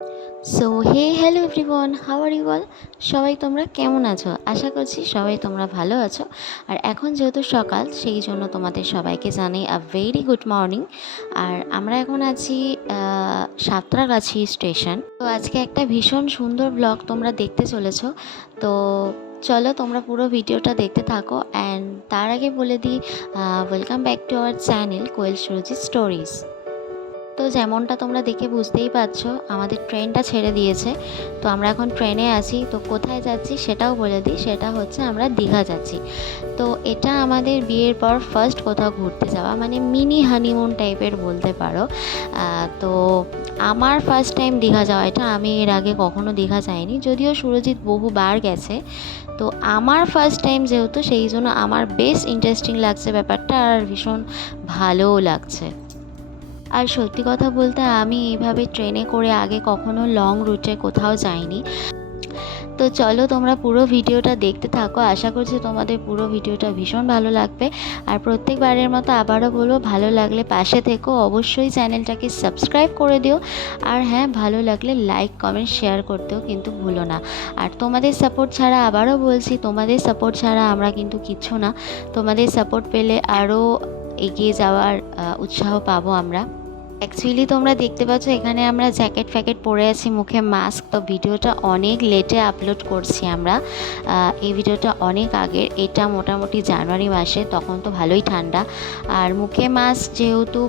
So hey hello everyone, how are you all? সবাই তোমরা কেমন আছো? আশা করছি সবাই তোমরা ভালো আছো। আর এখন যেহেতু সকাল, সেই জন্য তোমাদের সবাইকে জানাই আ ভেরি গুড মর্নিং। আর আমরা এখন আছি সাঁতরাগাছি স্টেশন। তো আজকে একটা ভীষণ সুন্দর ব্লগ তোমরা দেখতে চলেছো। তো চলো তোমরা পুরো ভিডিওটা দেখতে থাকো। অ্যান্ড তার আগে বলে দিই, welcome back to our channel Koyel Surajit stories. তো যেমনটা তোমরা দেখে বুঝতেই পারছো, আমাদের ট্রেনটা ছেড়ে দিয়েছে। তো আমরা এখন ট্রেনে আছি। তো কোথায় যাচ্ছি সেটাও বলে দিই, সেটা হচ্ছে আমরা দীঘা যাচ্ছি। তো এটা আমাদের বিয়ের পর ফার্স্ট কোথাও ঘুরতে যাওয়া, মানে মিনি হানিমুন টাইপের বলতে পারো। তো আমার ফার্স্ট টাইম দীঘা যাওয়া এটা। আমি এর আগে কখনো দীঘা যাইনি, যদিও সুরজিৎ বহুবার গেছে। তো আমার ফার্স্ট টাইম যেহেতু, সেই জন্য আমার বেশ ইন্টারেস্টিং লাগছে ব্যাপারটা, আর ভীষণ ভালোও লাগছে। আর সত্যি কথা বলতে, আমি এইভাবে ট্রেনে করে আগে কখনো লং রুটে কোথাও যাইনি। তো চলো তোমরা পুরো ভিডিওটা দেখতে থাকো। আশা করছি তোমাদের পুরো ভিডিওটা ভীষণ ভালো লাগবে। আর প্রত্যেকবারের মতো আবারও বলবো, ভালো লাগলে পাশে থেকো, অবশ্যই চ্যানেলটাকে সাবস্ক্রাইব করে দিও। আর হ্যাঁ, ভালো লাগলে লাইক কমেন্ট শেয়ার করতেও কিন্তু ভুলো না। আর তোমাদের সাপোর্ট ছাড়া, আবারও বলছি, তোমাদের সাপোর্ট ছাড়া আমরা কিন্তু কিচ্ছু না। তোমাদের সাপোর্ট পেলে আরও এগিয়ে যাওয়ার উৎসাহ পাবো আমরা। অ্যাকচুয়ালি তোমরা দেখতে পাচ্ছ এখানে আমরা জ্যাকেট ফ্যাকেট পরে আছি, মুখে মাস্ক। তো ভিডিওটা অনেক লেটে আপলোড করছি আমরা। এই ভিডিওটা অনেক আগের, এটা মোটামুটি জানুয়ারি মাসে, তখন তো ভালোই ঠান্ডা। আর মুখে মাস্ক যেহেতু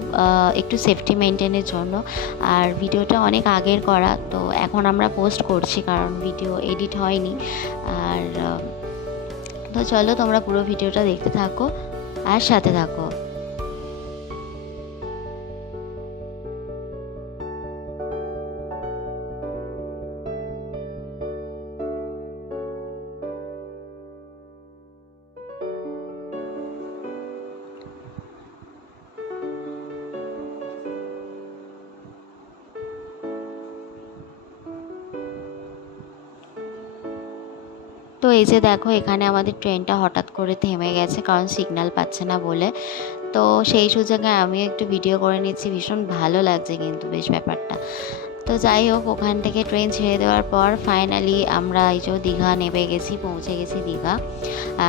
একটু সেফটি মেনটেনের জন্য। আর ভিডিওটা অনেক আগের করা, তো এখন আমরা পোস্ট করছি কারণ ভিডিও এডিট হয়নি। আর তো চলো তোমরা পুরো ভিডিওটা দেখতে থাকো আর সাথে থাকো। তো এই যে দেখো, এখানে আমাদের ট্রেনটা হঠাৎ করে থেমে গেছে কারণ সিগন্যাল পাচ্ছে না বলে। তো সেই সুযোগে আমিও একটু ভিডিও করে নিচ্ছি। ভীষণ ভালো লাগছে কিন্তু বেশ ব্যাপারটা। তো যাই হোক, ওখান থেকে ট্রেন ছেড়ে দেওয়ার পর ফাইনালি আমরা এই যে দীঘা নেমে গেছি, পৌঁছে গেছি দীঘা।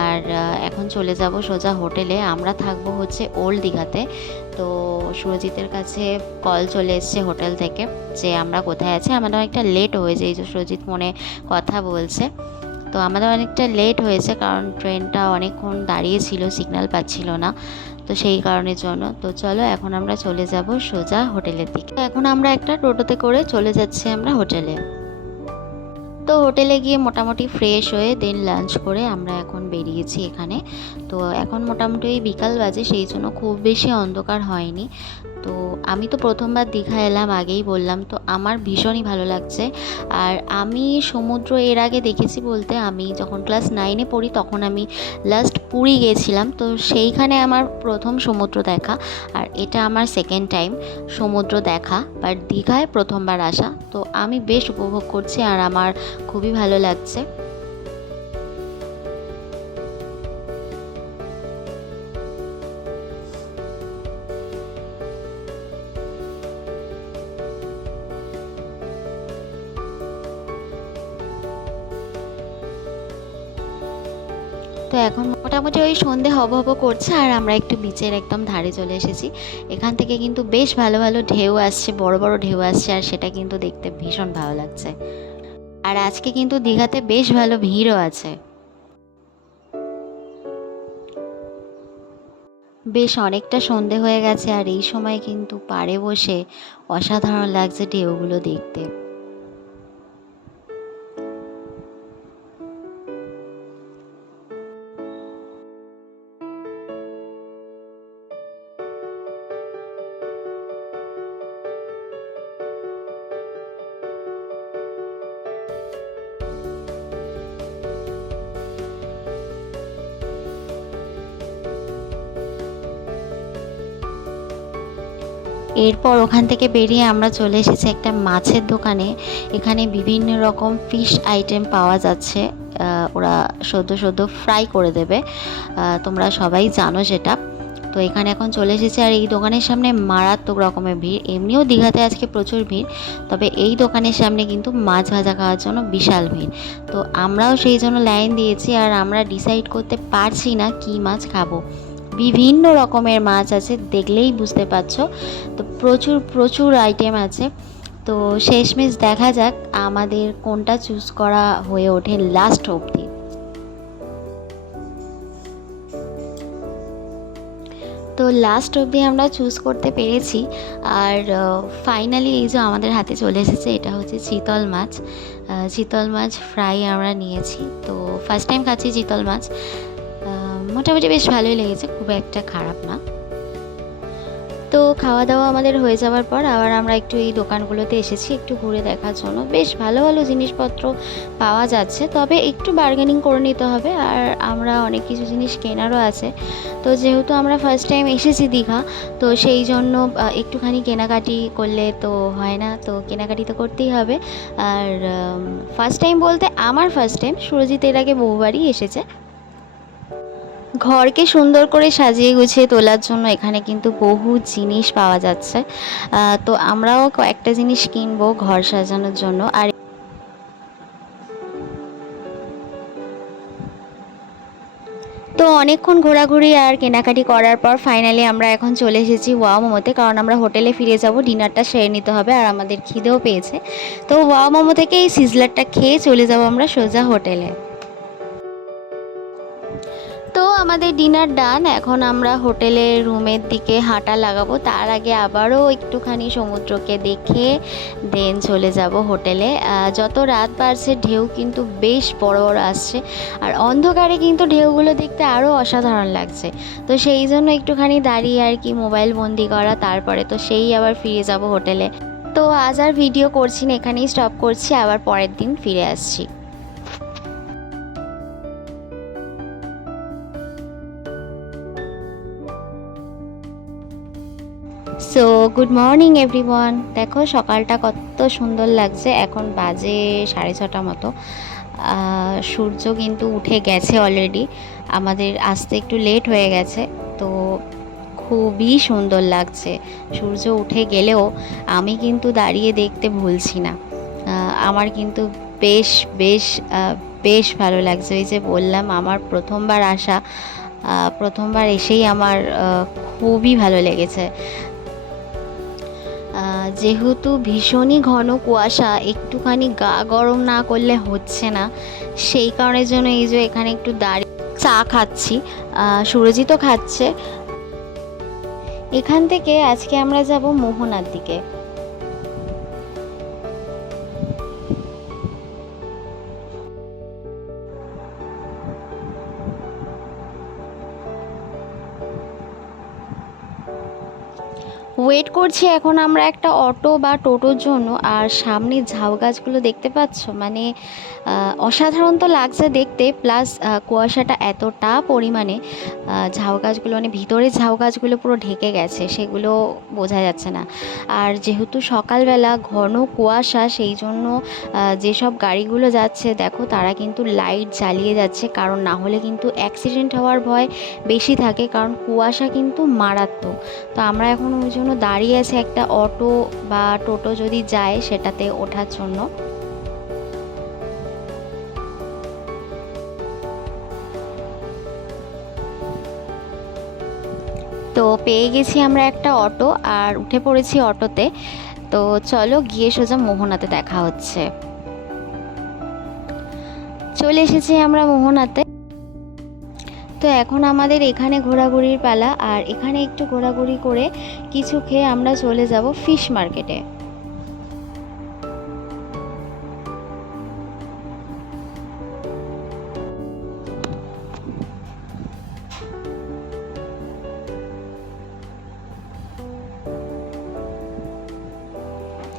আর এখন চলে যাব সোজা হোটেলে। আমরা থাকবো হচ্ছে ওল্ড দীঘাতে। তো সুরজিতের কাছে কল চলে এসছে হোটেল থেকে যে আমরা কোথায় আছি। আমাদের অনেকটা লেট হয়েছে, এই যে সুরজিৎ ফোনে কথা বলছে। তো আমাদের অনেকটা লেট হয়েছে কারণ ট্রেনটা অনেকক্ষণ দাঁড়িয়েছিল, সিগন্যাল পাচ্ছিল না। তো সেই কারণের জন্য। তো চলো এখন আমরা চলে যাব সোজা হোটেলের দিকে। এখন আমরা একটা টোটোতে করে চলে যাচ্ছি আমরা হোটেলে। তো হোটেলে গিয়ে মোটামুটি ফ্রেশ হয়ে দেন লাঞ্চ করে আমরা এখন বেরিয়েছি এখানে। তো এখন মোটামুটি ওই বিকাল বাজে, সেই জন্য খুব বেশি অন্ধকার হয়নি। তো আমি তো প্রথমবার দীঘা এলাম, আগেই বললাম। তো আমার ভীষণই ভালো লাগছে। আর আমি সমুদ্র এর আগে দেখেছি বলতে, আমি যখন ক্লাস 9-এ পড়ি তখন আমি লাস্ট পুরী গিয়েছিলাম। তো সেইখানে আমার প্রথম সমুদ্র দেখা। আর এটা আমার সেকেন্ড টাইম সমুদ্র দেখা, বাট দীঘায় প্রথমবার আসা। তো আমি বেশ উপভোগ করছি আর আমার খুবই ভালো লাগছে। তো এখন মোটামুটি ওই সন্ধে হব হব করছে, আর আমরা একটু বিচের একদম ধারে চলে এসেছি। এখান থেকে কিন্তু বেশ ভালো ভালো ঢেউ আসছে, বড় বড় ঢেউ আসছে, আর সেটা কিন্তু দেখতে ভীষণ ভালো লাগছে। আর আজকে কিন্তু দীঘাতে বেশ ভালো ভিড়ও আছে। বেশ অনেকটা সন্ধে হয়ে গেছে, আর এই সময় কিন্তু পাড়ে বসে অসাধারণ লাগছে ঢেউগুলো দেখতে। এরপর ওখান থেকে বেরিয়ে আমরা চলে এসেছি একটা মাছের দোকানে। এখানে বিভিন্ন রকম ফিশ আইটেম পাওয়া যাচ্ছে। ওরা সদ্য সদ্য ফ্রাই করে দেবে, তোমরা সবাই জানো সেটা। তো এখানে এখন চলে এসেছে, আর এই দোকানের সামনে মারাত্মক রকমের ভিড়। এমনিও দীঘাতে আজকে প্রচুর ভিড়, তবে এই দোকানের সামনে কিন্তু মাছ ভাজা খাওয়ার জন্য বিশাল ভিড়। তো আমরাও সেই জন্য লাইন দিয়েছি, আর আমরা ডিসাইড করতে পারছি না কী মাছ খাবো। বিভিন্ন রকমের মাছ আছে, দেখলেই বুঝতে পারছো। তো প্রচুর প্রচুর আইটেম আছে। তো শেষমেশ দেখা যাক আমাদের কোনটা চুজ করা হয়ে ওঠে লাস্ট অবধি। তো লাস্ট অবধি আমরা চুজ করতে পেরেছি, আর ফাইনালি এই যে আমাদের হাতে চলে এসেছে, এটা হচ্ছে চিতল মাছ। চিতল মাছ ফ্রাই আমরা নিয়েছি। তো ফার্স্ট টাইম খাচ্ছি চিতল মাছ, মোটামুটি বেশ ভালোই লেগেছে, খুব একটা খারাপ না। তো খাওয়া দাওয়া আমাদের হয়ে যাওয়ার পর আবার আমরা একটু এই দোকানগুলোতে এসেছি একটু ঘুরে দেখার জন্য। বেশ ভালো ভালো জিনিসপত্র পাওয়া যাচ্ছে, তবে একটু বার্গেনিং করে নিতে হবে, আর আমরা অনেক কিছু জিনিস কেনারও আছে। তো যেহেতু আমরা ফার্স্ট টাইম এসেছি দীঘা, তো সেই জন্য একটুখানি কেনাকাটি করলে তো হয় না, তো কেনাকাটি তো করতেই হবে। আর ফার্স্ট টাইম বলতে আমার ফার্স্ট টাইম, সুরজিৎ এর আগে বহুবারই এসেছে। ঘরকে সুন্দর করে সাজিয়ে গুছিয়ে তোলার জন্য এখানে কিন্তু বহু জিনিস পাওয়া যাচ্ছে। তো আমরাও কয়েকটা জিনিস কিনবো ঘর সাজানোর জন্য। আর তো অনেকক্ষণ ঘোরাঘুরি আর কেনাকাটি করার পর ফাইনালি আমরা এখন চলে এসেছি ওয়াও মোমোতে, কারণ আমরা হোটেলে ফিরে যাব, ডিনারটা সেরে নিতে হবে, আর আমাদের খিদেও পেয়েছে। তো ওয়াও মোমো থেকে এই সিজলারটা খেয়ে চলে যাব আমরা সোজা হোটেলে। তো আমাদের ডিনার ডান, এখন আমরা হোটেলের রুমের দিকে হাঁটা লাগাবো। তার আগে আবারও একটুখানি সমুদ্রকে দেখে দেন চলে যাব হোটেলে। যত রাত বাড়ছে ঢেউ কিন্তু বেশ বড় বড় আসছে, আর অন্ধকারে কিন্তু ঢেউগুলো দেখতে আরও অসাধারণ লাগছে। তো সেই জন্য একটুখানি দাঁড়িয়ে আর কি মোবাইল বন্দি করা, তারপরে তো সেই আবার ফিরে যাব হোটেলে। তো আজ আর ভিডিও করছি না, এখানেই স্টপ করছি, আবার পরের দিন ফিরে আসছি। So good morning everyone. দেখো সকালটা কত সুন্দর লাগছে, এখন বাজে 6:30 মতো। সূর্য কিন্তু উঠে গেছে অলরেডি, আমাদের আসতে একটু লেট হয়ে গেছে। তো খুবই সুন্দর লাগছে, সূর্য উঠে গেলেও আমি কিন্তু দাঁড়িয়ে দেখতে ভুলছি না। আমার কিন্তু বেশ বেশ বেশ ভালো লাগছে। ওই যে বললাম আমার প্রথমবার আসা, প্রথমবার এসেই আমার খুবই ভালো লেগেছে। যেহেতু ভীষণই ঘন কুয়াশা, একটুখানি গা গরম না করলে হচ্ছে না, সেই কারণের জন্য এই যে এখানে একটু দাঁড়িয়ে চা খাচ্ছি, সুরজিতও খাচ্ছে। এখান থেকে আজকে আমরা যাব মোহনার দিকে। ওয়েট করছি এখন আমরা একটা অটো বা টোটোর জন্য। আর সামনে ঝাউ গাছগুলো দেখতে পাচ্ছ, মানে অসাধারণ তো লাগছে দেখতে, প্লাস কুয়াশাটা এতটা পরিমাণে, ঝাউ গাছগুলো মানে ভিতরে ঝাউ গাছগুলো পুরো ঢেকে গেছে, সেগুলো বোঝা যাচ্ছে না। আর যেহেতু সকালবেলা ঘন কুয়াশা, সেই জন্য যেসব গাড়িগুলো যাচ্ছে দেখো তারা কিন্তু লাইট জ্বালিয়ে যাচ্ছে, কারণ না হলে কিন্তু অ্যাক্সিডেন্ট হওয়ার ভয় বেশি থাকে, কারণ কুয়াশা কিন্তু মারাত্মক। তো আমরা এখন ওই জন্য দাঁড়িয়ে আছি একটা অটো বা টোটো যদি যায় সেটাতে ওঠার জন্য। তো পেয়ে গেছি আমরা একটা অটো, আর উঠে পড়েছি অটোতে। তো চলো গিয়ে সোজা মোহনাতে দেখা হচ্ছে। চলে এসেছি আমরা মোহনাতে। তো এখন আমাদের এখানে ঘোরাঘুরির পালা, আর এখানে একটু ঘোরাঘুরি করে কিছু খেয়ে আমরা চলে যাব ফিশ মার্কেটে।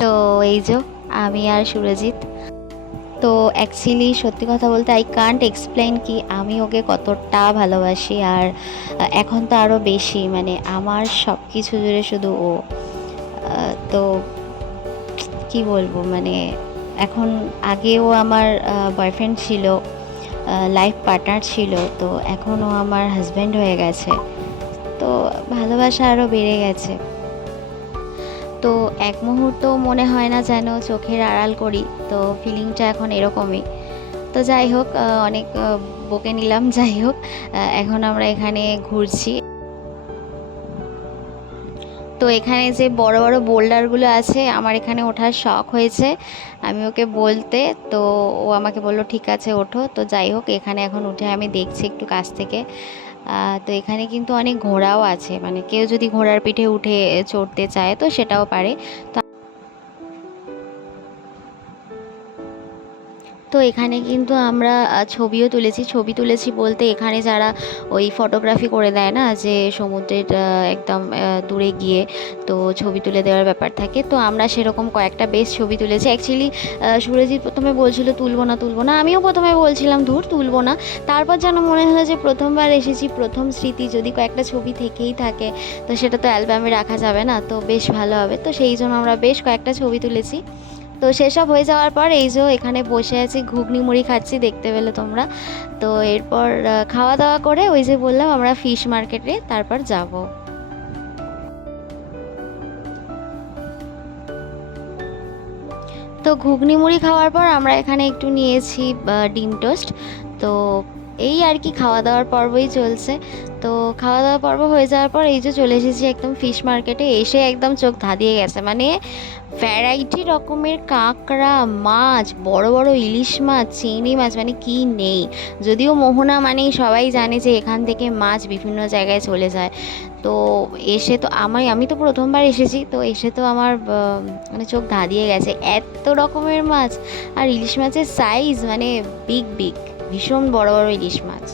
তো এই যে আমি আর সুরজিৎ। তো অ্যাকচুয়ালি সত্যি কথা বলতে আই কান্ট এক্সপ্লেন কি আমি ওকে কতটা ভালোবাসি, আর এখন তো আরও বেশি, মানে আমার সব কিছু জুড়ে শুধু ও। তো কি বলবো, মানে এখন আগেও আমার বয়ফ্রেন্ড ছিল, লাইফ পার্টনার ছিল, তো এখনও আমার হাজব্যান্ড হয়ে গেছে। তো ভালোবাসা আরও বেড়ে গেছে। তো এক মুহূর্ত মনে হয় না যেন চোখের আড়াল করি, তো ফিলিংটা এখন এরকমই। তো যাই হোক, অনেক বকে নিলাম। যাই হোক, এখন আমরা এখানে ঘুরছি। তো এখানে যে বড় বড় বোল্ডারগুলো আছে, আমার এখানে ওঠার শখ হয়েছে আমি ওকে বলতে। তো ও আমাকে বললো ঠিক আছে ওঠো। তো যাই হোক, এখানে এখন উঠে আমি দেখছি একটু কাছ থেকে। তো এখানে কিন্তু অনেক ঘোড়াও আছে, মানে কেউ যদি ঘোড়ার পিঠে উঠে চড়তে চায় তো সেটাও পারে। তো এখানে কিন্তু আমরা ছবিও তুলেছি। ছবি তুলেছি বলতে, এখানে যারা ওই ফটোগ্রাফি করে দেয় না, যে সমুদ্রের একদম দূরে গিয়ে তো ছবি তুলে দেওয়ার ব্যাপার থাকে, তো আমরা সেরকম কয়েকটা বেশ ছবি তুলেছি। অ্যাকচুয়ালি সুরজিৎ প্রথমে বলছিল তুলবো না তুলবো না, আমিও প্রথমে বলছিলাম ধুর তুলবো না। তারপর যেন মনে হলো যে প্রথমবার এসেছি, প্রথম স্মৃতি যদি কয়েকটা ছবি থেকেই থাকে তো সেটা তো অ্যালবামে রাখা যাবে না, তো বেশ ভালো হবে। তো সেই জন্য আমরা বেশ কয়েকটা ছবি তুলেছি। তো সেসব হয়ে যাওয়ার পর এই যে এখানে বসে আছি, ঘুগনি মুড়ি খাচ্ছি, দেখতে পেলে তোমরা। তো এরপর খাওয়া দাওয়া করে ওই যে বললাম আমরা ফিশ মার্কেটে তারপর যাব। তো ঘুগনি মুড়ি খাওয়ার পর আমরা এখানে একটু নিয়েছি ডিম টোস্ট। তো এই আর কি, খাওয়া দাওয়ার পর্বই চলছে। তো খাওয়া দাওয়া পর্ব হয়ে যাওয়ার পর এই যে চলে এসেছি একদম ফিশ মার্কেটে। এসে একদম চোখ ধাঁধিয়ে গেছে, মানে ভ্যারাইটি রকমের কাঁকড়া মাছ, বড় বড় ইলিশ মাছ, চিংড়ি মাছ, মানে কি নেই। যদিও মোহনা মানেই সবাই জানে যে এখান থেকে মাছ বিভিন্ন জায়গায় চলে যায়। তো এসে তো আমি তো প্রথমবার এসেছি, তো এসে তো আমার মানে চোখ ধাঁধিয়ে গেছে, এত রকমের মাছ। আর ইলিশ মাছের সাইজ মানে বিগ বিগ, ভীষণ বড় বড় ইলিশ মাছ।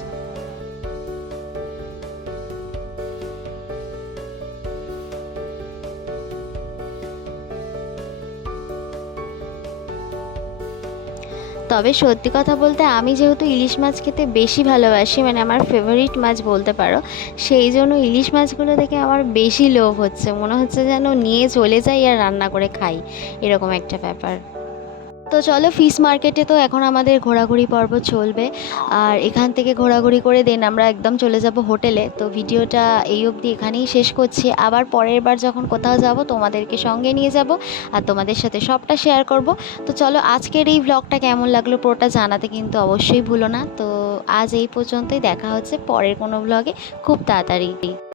তবে সত্যি কথা বলতে, আমি যেহেতু ইলিশ মাছ খেতে বেশি ভালোবাসি, মানে আমার ফেভারিট মাছ বলতে পারো, সেই জন্য ইলিশ মাছগুলো দেখে আমার বেশি লোভ হচ্ছে, মনে হচ্ছে যেন নিয়ে চলে যাই আর রান্না করে খাই, এরকম একটা ব্যাপার। তো চলো, ফিশ মার্কেটে তো এখন আমাদের ঘোরাঘুরি পর্ব চলবে। আর এখান থেকে ঘোরাঘুরি করে দেন আমরা একদম চলে যাব হোটেলে। তো ভিডিওটা এই অবধি এখানেই শেষ করছি। আবার পরের বার যখন কোথাও যাব তোমাদেরকে সঙ্গে নিয়ে যাব আর তোমাদের সাথে সবটা শেয়ার করব। তো চলো, আজকের এই ভ্লগটা কেমন লাগলো পুরোটা জানাতে কিন্তু অবশ্যই ভুলো না। তো আজ এই পর্যন্তই, দেখা হচ্ছে পরের কোনো ভ্লগে খুব তাড়াতাড়ি।